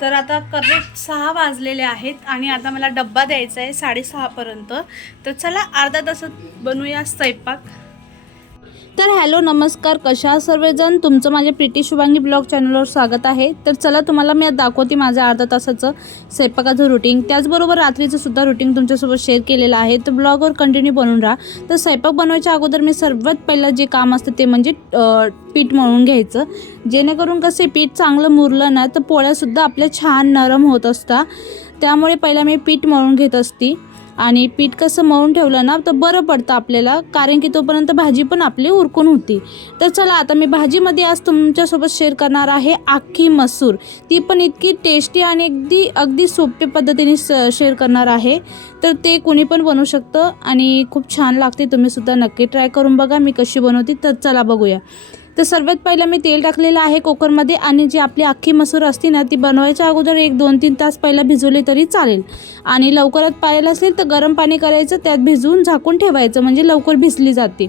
तर आता करेक्ट सहा वाजलेले आहेत आणि आता मला डब्बा द्यायचा आहे साडेसहापर्यंत तर चला अर्धा तासात बनवूया स्वयंपाक. तर हॅलो नमस्कार कशा सर्वजण? तुमचं माझ्या प्रीती शुभांगी ब्लॉग चॅनलवर स्वागत आहे. तर चला तुम्हाला मी दाखवते माझं अर्धा तासाचं स्वयंपाकाचं रुटीन त्याचबरोबर रात्रीचं सुद्धा रुटीन तुमच्यासोबत शेअर केलेलं आहे. तर ब्लॉगवर कंटिन्यू बनवून राहा. तर स्वयंपाक बनवायच्या अगोदर मी सर्वात पहिलं जे काम असतं ते म्हणजे पीठ मळून घ्यायचं. जेणेकरून कसे पीठ चांगलं मुरलं ना तर पोळ्यासुद्धा आपल्या छान नरम होत असतात. त्यामुळे पहिला मी पीठ मळून घेत असते. आणि पीठ कसं मळून ठेवलं ना तर बरं पडतं आपल्याला कारण की तोपर्यंत भाजी पण आपली उरकून होती. तर चला आता मी भाजीमध्ये आज तुमच्यासोबत शेअर करणार आहे आखी मसूर. ती पण इतकी टेस्टी आणि अगदी अगदी सोप्या पद्धतीने शेअर करणार आहे. तर ते कोणी पण बनवू शकतं आणि खूप छान लागते तुम्हीसुद्धा नक्की ट्राय करून बघा मी कशी बनवते तर चला बघूया. तर सर्वात पहिलं मी तेल टाकलेलं आहे कुकरमध्ये आणि जी आपली अख्खी मसूर असते ना ती बनवायच्या अगोदर एक दोन तीन तास पहिला भिजवली तरी चालेल. आणि लवकरात पाहिलं असेल तर गरम पाणी करायचं त्यात भिजवून झाकून ठेवायचं म्हणजे लवकर भिजली जाते.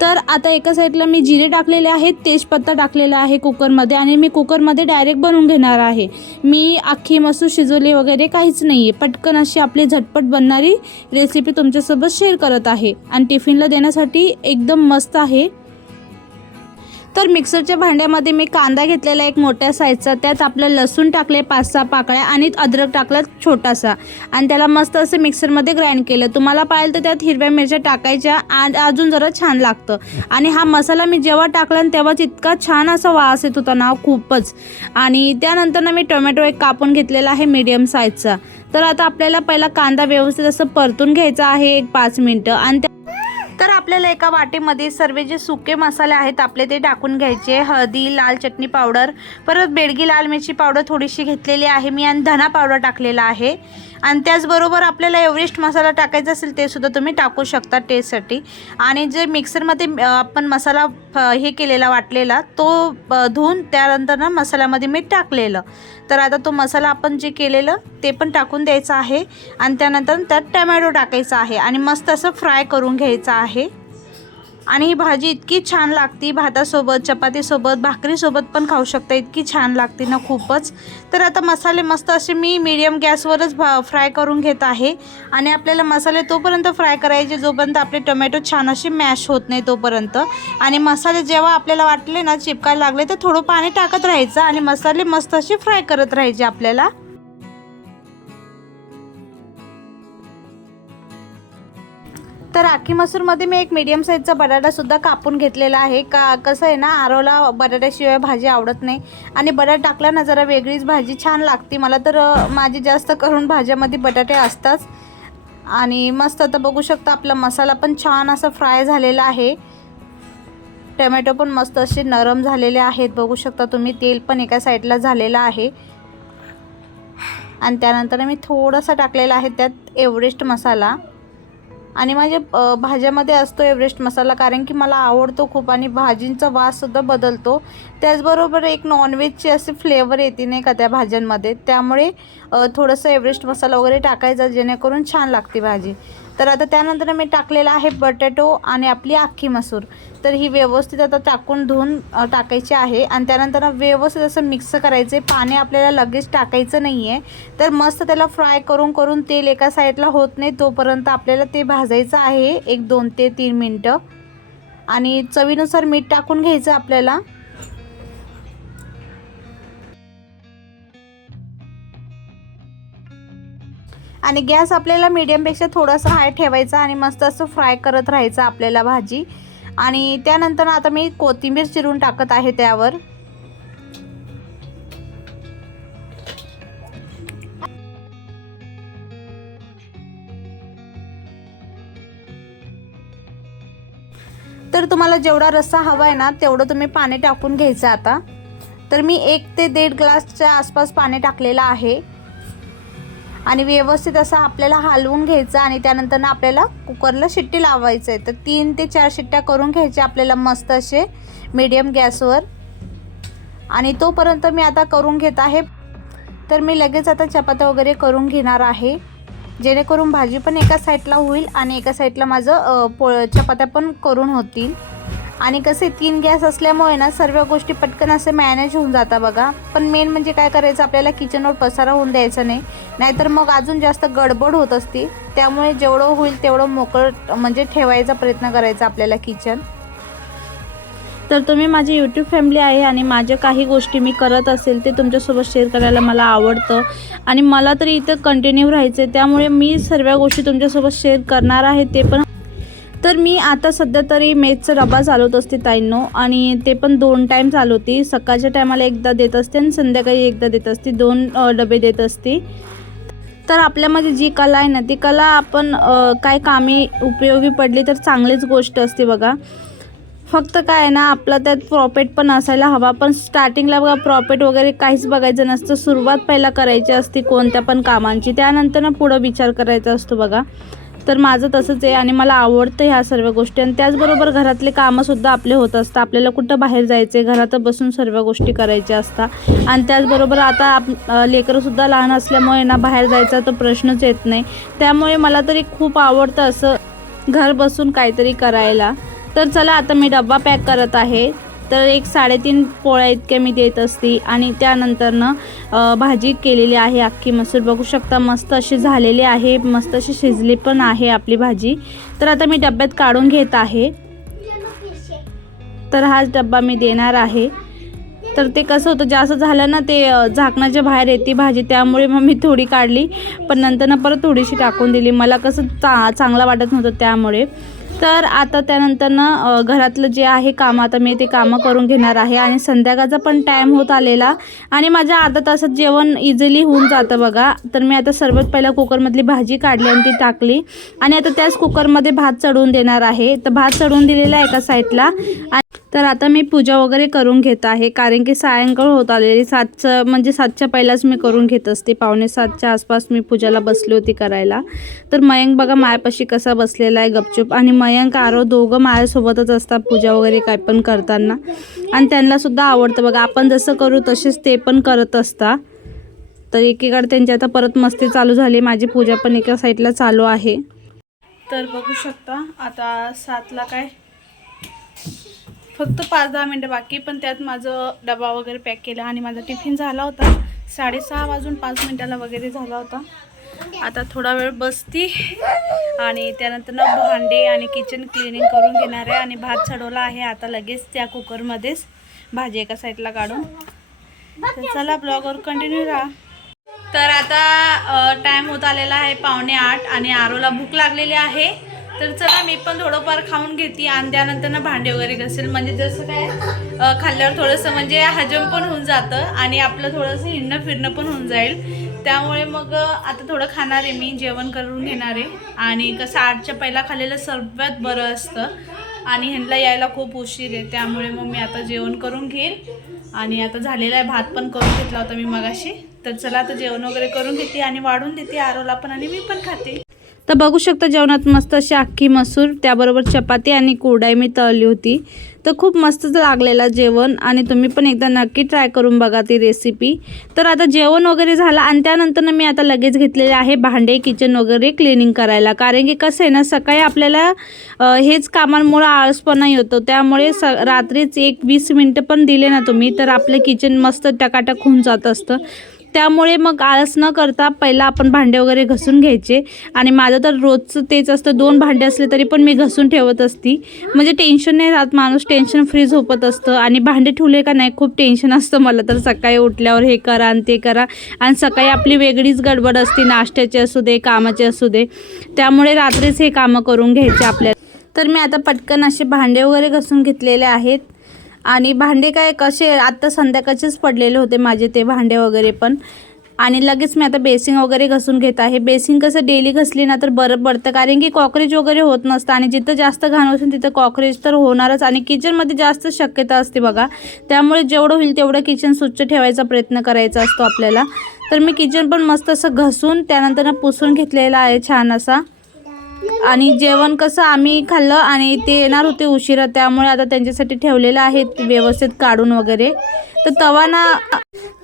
तर आता एका साईडला मी जिरे टाकलेले आहेत तेजपत्ता टाकलेला आहे कुकरमध्ये आणि मी कुकरमध्ये डायरेक्ट बनवून घेणार आहे. मी अख्खी मसूर शिजवली वगैरे काहीच नाही आहे पटकन अशी आपली झटपट बनणारी रेसिपी तुमच्यासोबत शेअर करत आहे. आणि टिफिनला देण्यासाठी एकदम मस्त आहे. तर मिक्सरच्या भांड्यामध्ये मी कांदा घेतलेला एक मोठ्या साईजचा त्यात आपलं लसूण टाकले पाच सहा पाकळ्या आणि अद्रक टाकला छोटासा. आणि त्याला मस्त असं मिक्सरमध्ये ग्राइंड केलं. तुम्हाला पाहिलं तर त्यात हिरव्या मिरच्या टाकायच्या आणि अजून जरा छान लागतं. आणि हा मसाला मी जेव्हा टाकला तेव्हाच इतका छान असा वास येत होता ना खूपच. आणि त्यानंतर ना मी टोमॅटो एक कापून घेतलेला आहे मीडियम साईजचा तर आता आपल्याला पहिला कांदा व्यवस्थित असं परतून घ्यायचा आहे एक पाच मिनटं. आणि त्या तर आपल्याला एका वाटीमध्ये सर्व जे सुके मसाले आहेत आपले ते टाकून घ्यायचे. हळदी लाल चटणी पावडर परत बेडगी लाल मिरची पावडर थोडीशी घेतलेली आहे. मी आणि धना पावडर टाकलेला आहे. आणि त्याचबरोबर आपल्याला एव्हरेस्ट मसाला टाकायचा असेल ते सुद्धा तुम्ही टाकू शकता टेस्टसाठी आणि जे मिक्सरमध्ये आपण मसाला फ- हे केलेला वाटलेला तो धुवून त्यानंतर ना मसाल्यामध्ये मी टाकलेलं. तर आता तो मसाला आपण जे केलेलं ते पण टाकून द्यायचा आहे. आणि त्यानंतर त्यात टमॅटो टाकायचा आहे. आणि मस्त असं फ्राय करून घ्यायचं आहे. आणि ही भाजी इतकी छान लागती. भातासोबत चपातीसोबत भाकरीसोबत पण खाऊ शकता. इतकी छान लागते ना खूपच. तर आता मसाले मस्त असे मी मीडियम गॅसवरच भा फ्राय करून घेत आहे. आणि आपल्याला मसाले तोपर्यंत फ्राय करायचे जोपर्यंत आपले टोमॅटो छान असे मॅश होत नाही तोपर्यंत. आणि मसाले जेव्हा आपल्याला वाटले ना चिपकायला लागले तर थोडं पाणी टाकत राहायचं आणि मसाले मस्त असे फ्राय करत राहायचे आपल्याला. तर आखी मसूरमध्ये मी एक मीडियम साईजचा बटाटासुद्धा कापून घेतलेला आहे. का कसं आहे ना आरोला बटाट्याशिवाय भाजी आवडत नाही. आणि बटाटा टाकला ना जरा वेगळीच भाजी छान लागते. मला तर माझी जास्त करून भाज्यामध्ये बटाटे असतात आणि मस्त आता बघू शकता आपला मसाला पण छान असा फ्राय झालेला आहे. टमॅटो पण मस्त असे नरम झालेले आहेत. बघू शकता तुम्ही तेल पण एका साईडला झालेलं आहे. आणि त्यानंतर मी थोडासा टाकलेला आहे त्यात एव्हरेस्ट मसाला. आणि माझ्या भाज्यामध्ये असतो एव्हरेस्ट मसाला कारण की मला आवडतो खूप आणि भाजींचा वाससुद्धा बदलतो. त्याचबरोबर एक नॉनव्हेजची असे फ्लेवर येते नाही का त्या भाज्यांमध्ये. त्यामुळे थोडंसं एव्हरेस्ट मसाला वगैरे टाकायचा जेणेकरून छान लागते भाजी. तर आता त्यानंतर मी टाकलेला आहे बटॅटो आणि आपली अख्खी मसूर. तर ही व्यवस्थित आता टाकून धुवून टाकायची आहे. आणि त्यानंतर व्यवस्थित असं मिक्स करायचं आहे पाणी आपल्याला लगेच टाकायचं नाही आहे तर मस्त त्याला फ्राय करून करून तेल एका साईडला होत नाही तोपर्यंत आपल्याला ते भाजायचं आहे. एक दोन ते तीन मिनटं. आणि चवीनुसार मीठ टाकून घ्यायचं आपल्याला. आणि गॅस आपल्याला मीडियमपेक्षा थोडासा हाय ठेवायचा आणि मस्त असं फ्राय करत राहायचं आपल्याला भाजी. आणि त्यानंतर आता मी कोथिंबीर चिरून टाकत आहे त्यावर. तर तुम्हाला जेवढा रस्सा हवा आहे ना तेवढं तुम्ही पाणी टाकून घ्यायचं आता. तर मी एक ते दीड ग्लासच्या आसपास पाणी टाकलेलं आहे. आणि व्यवस्थित असं आपल्याला हलवून घ्यायचं आणि त्यानंतर ना आपल्याला कुकरला शिट्टी लावायचं आहे तर तीन ते चार शिट्ट्या करून घ्यायच्या आपल्याला मस्त असे मीडियम गॅसवर. आणि तोपर्यंत मी आता करून घेत आहे. तर मी लगेच आता चपात्या वगैरे करून घेणार आहे. जेणेकरून भाजी पण एका साईडला होईल आणि एका साईडला माझं पो पोळ चपात्या पण करून होतील. आणि कसे तीन गॅस असल्यामुळे ना सर्व गोष्टी पटकन असे मॅनेज होऊन जातात बघा. पण मेन म्हणजे काय करायचं आपल्याला किचनवर पसारा होऊन द्यायचा नाही. नाहीतर मग अजून जास्त गडबड होत असती. त्यामुळे जेवढं होईल तेवढं मोकळं म्हणजे ठेवायचा प्रयत्न करायचा आपल्याला किचन तर तुम्ही माझी यूट्यूब फॅमिली आहे आणि माझ्या काही गोष्टी मी करत असेल ते तुमच्यासोबत शेअर करायला मला आवडतं. आणि मला तरी इथं कंटिन्यू राहायचं आहे त्यामुळे मी सर्व गोष्टी तुमच्यासोबत शेअर करणार आहे ते पण तर मी आता सध्या तरी मेथचा डबा चालवत असते ताईंनो. आणि ते पण दोन टाईम चालवते. सकाळच्या टायमाला एकदा देत असते आणि संध्याकाळी एकदा देत असते. दोन डबे देत असते. तर आपल्यामध्ये जी कला आहे ना ती कला आपण काय कामी उपयोगी पडली तर चांगलीच गोष्ट असते बघा. फक्त काय आहे ना आपला त्यात प्रॉफिट पण असायला हवा. पण स्टार्टिंगला बघा प्रॉफिट वगैरे काहीच बघायचं नसतं. सुरुवात पहिला करायची असते कोणत्या पण कामांची. त्यानंतर ना पुढं विचार करायचा असतो बघा. तर माझं तसंच आहे आणि मला आवडतं ह्या सर्व गोष्टी. आणि त्याचबरोबर घरातले कामंसुद्धा आपले होत असतात. आपल्याला कुठं बाहेर जायचं आहे घरात बसून सर्व गोष्टी करायच्या असतात. आणि त्याचबरोबर आता आप लेकरंसुद्धा लहान असल्यामुळे ना बाहेर जायचा तर प्रश्नच येत नाही. त्यामुळे मला तरी खूप आवडतं असं घर बसून काहीतरी करायला. तर चला आता मी डब्बा पॅक करत आहे. तर एक साडेतीन पोळ्या इतक्या मी देत असते. आणि त्यानंतरनं भाजी केलेली आहे अख्खी मसूर. बघू शकता मस्त अशी झालेली आहे. मस्त अशी शिजली पण आहे आपली भाजी. तर आता मी डब्यात काढून घेत आहे. तर हाच डब्बा मी देणार आहे. तर ते कसं होतं जास्त झालं ना ते झाकणाच्या बाहेर येते भाजी. त्यामुळे मग मी थोडी काढली. पण नंतर ना परत थोडीशी टाकून दिली. मला कसं चा चांगलं वाटत नव्हतं त्यामुळे. तर आता त्यानंतर ना घरातलं जे आहे काम आता मी ते कामं करून घेणार आहे. आणि संध्याकाळचा पण टाईम होत आलेला. आणि माझ्या अर्धा तासात जेवण इझिली होऊन जातं बघा. तर मी आता सर्वात पहिला कुकरमधली भाजी काढली आणि ती टाकली. आणि आता त्याच कुकरमध्ये भात चढवून देणार आहे. तर भात चढवून दिलेला आहे एका साईडला आणि तर आता मी पूजा वगैरे करून घेत आहे कारण की सायंकाळ होत आलेली. सातचं म्हणजे सातच्या पहिलाच मी करून घेत असते. पावणे सातच्या आसपास मी पूजाला बसली होती करायला. तर मयंक बघा मायापाशी कसा बसलेला आहे गपचूप. आणि मयंक आरो दोघं माझ्यासोबतच असतात पूजा वगैरे काय पण करताना. आणि त्यांनासुद्धा आवडतं बघा. आपण जसं करू तसेच ते पण करत असता तर एकीकडे त्यांची आता परत मस्ती चालू झाली. माझी पूजा पण एका साईडला चालू आहे. तर बघू शकता आता सातला काय फक्त पाच दहा मिनटं बाकी पण त्यात माझं डबा वगैरे पॅक केला आणि माझा टिफिन झाला होता. साडेसहा वाजून पाच मिनटाला वगैरे झाला होता. आता थोडा वेळ बसती आणि त्यानंतर ना भांडे आणि किचन क्लिनिंग करून घेणार आहे आणि भात चढवला आहे. आता लगेच त्या कुकरमध्येच भाजी एका साईडला काढून. तर चला ब्लॉगवर कंटिन्यू राहा. तर आता टाईम होत आलेला आहे पावणे आठ आणि आरोला भूक लागलेली आहे. तर चला मी पण थोडंफार खाऊन घेते. आणि त्यानंतर ना भांडे वगैरे घसेल. म्हणजे जसं काय खाल्ल्यावर थोडंसं म्हणजे हजम पण होऊन जातं आणि आपलं थोडंसं हिंडणं फिरणं पण होऊन जाईल. त्यामुळे मग आता थोडं खाणार आहे मी. जेवण करून घेणार आहे. आणि कसं आठच्या पहिला खाल्लेलं सर्वात बरं असतं. आणि ह्यांना यायला खूप उशीर आहे. त्यामुळे मग मी आता जेवण करून घेईन आणि आता झालेला आहे भात पण करून घेतला होता मी मगाशी. तर चला आता जेवण वगैरे करून घेते आणि वाढून देते आरोला पण आणि मी पण खाते. तर बघू शकता जेवणात मस्त अशी अख्खी मसूर त्याबरोबर चपाती आणि कुरडाई मी तळली होती. तर खूप मस्तच लागलेलं जेवण आणि तुम्ही पण एकदा नक्की ट्राय करून बघा ती रेसिपी तर आता जेवण वगैरे झालं आणि त्यानंतर मी आता लगेच घेतलेले आहे भांडे किचन वगैरे क्लिनिंग करायला. कारण की कसं आहे ना सकाळी आपल्याला हेच कामांमुळं आळसपणा येतो. त्यामुळे स रात्रीच एक वीस मिनटं पण दिले ना तुम्ही तर आपलं किचन मस्त टकाटक होऊन जात असतं. त्यामुळे मग आळस न करता पहिला आपण भांडे वगैरे घसून घ्यायचे. आणि माझं तर रोजचं तेच असतं दोन भांडे असले तरी पण मी घसून ठेवत असती. म्हणजे टेन्शन नाही राहत माणूस टेन्शन फ्री झोपत असतं. आणि भांडे ठेवले का नाही खूप टेन्शन असतं मला तर. सकाळी उठल्यावर हे करा आणि ते करा. आणि सकाळी आपली वेगळीच गडबड असते नाश्त्याची असू दे कामाची असू दे. त्यामुळे रात्रीच हे कामं करून घ्यायचे आपल्याला. तर मी आता पटकन असे भांडे वगैरे घसून घेतलेले आहेत. आणि भांडे काय कसे आत्ता संध्याकाळचेच पडलेले होते माझे ते भांडे वगैरे पण. आणि लगेच मी आता बेसिंग वगैरे घसून घेत आहे. बेसिंग कसं डेली घसली ना तर बरं पडतं. कारण की कॉकरेज वगैरे होत नसतं आणि जिथं जास्त घाण असेल तिथं कॉकरेज तर होणारच आणि किचनमध्ये जास्त शक्यता असते बघा. त्यामुळे जेवढं होईल तेवढं किचन स्वच्छ ठेवायचा प्रयत्न करायचा असतो आपल्याला. तर मी किचन पण मस्त असं घसून त्यानंतर पुसून घेतलेला आहे छान असा. आणि जेवण कसं आम्ही खाल्लं आणि ते येणार होते उशिरा त्यामुळे आता त्यांच्यासाठी ठेवलेलं आहे व्यवस्थित काढून वगैरे. तर तवा ना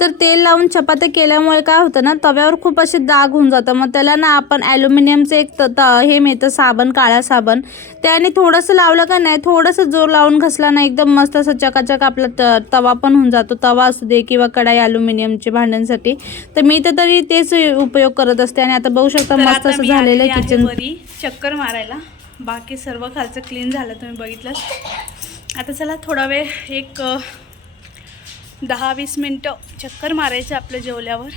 तर तेल लावून चपात्या केल्यामुळे काय होतं ना तव्यावर खूप असे दाग होऊन जातं मग त्याला ना आपण ॲल्युमिनियमचं एक त त हे मिळतं साबण काळा साबण. त्याने थोडंसं लावलं का नाही थोडंसं जोर लावून घसला ना एकदम मस्त असं चकाचक आपला त तवा पण होऊन जातो. तवा असू दे किंवा कढाई ॲल्युमिनियमची भांड्यांसाठी. तर मी तर तरी तेच उपयोग करत असते आणि आता बघू शकता मस्त असं झालेलं आहे किचन चक्कर मारायला. बाकी सर्व खालचं क्लीन झालं तुम्ही बघितलं आता चला थोडा वेळ एक दहा वीस मिनटं चक्कर मारायचं आपलं जेवल्यावर.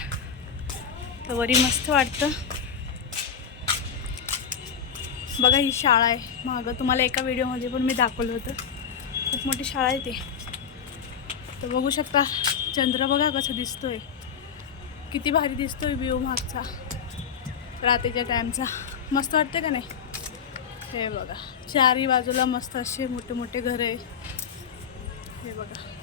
तर वरी मस्त वाटतं. बघा ही शाळा आहे. मागं तुम्हाला एका व्हिडिओमध्ये पण मी दाखवलं होतं. खूप मोठी शाळा आहे ती. तर बघू शकता चंद्र बघा कसं दिसतोय. किती भारी दिसतोय व्ह्यू मागचा. रात्रीच्या टाईमचा मस्त वाटते का नाही? हे बघा. चारही बाजूला मस्त असे मोठे मोठे घर आहे. हे बघा.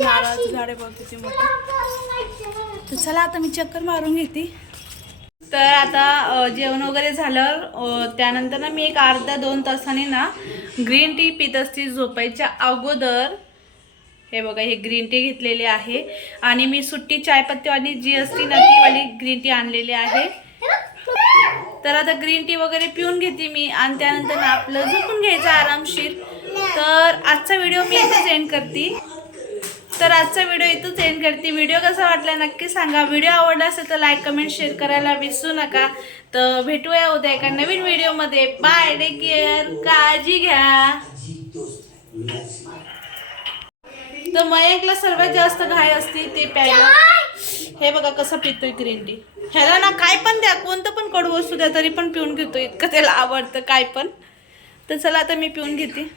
नारळाचं झाड बघ किती मोठं. तर चला आता मी चक्कर मारून घेते. तर आता जेवण वगैरे झालं. त्यानंतर ना मी एक अर्धा दोन तासाने ना ग्रीन टी पित असते झोपायच्या अगोदर. हे बघा हे ग्रीन टी घेतलेले आहे. आणि मी सुट्टी चायपत्तीवाली जी असते ना ती वाली ग्रीन टी आणलेली आहे. तर आता ग्रीन टी वगैरे पिऊन घेते मी. आणि त्यानंतर ना आपलं झोपून घ्यायचं आरामशीर. तर आजचा व्हिडिओ मी इथंच एंड करते. तर आजचा व्हिडिओ इथंच एंड करते. व्हिडिओ कसा वाटला नक्की सांगा. व्हिडिओ आवडला असेल तर लाईक कमेंट शेअर करायला विसरू नका. तर भेटूया उद्या एका नवीन व्हिडिओमध्ये बाय टेक केअर काळजी घ्या. तर मयंकला सर्वात जास्त घाय असते ते प्यायला. हे बघा कसं पितोय ग्रीन टी ह्याला ना काय पण द्या. कोणतं पण कडू असू द्या तरी पण पिऊन घेतो. इतकं त्याला आवडतं काय पण. तर चला आता मी पिऊन घेते.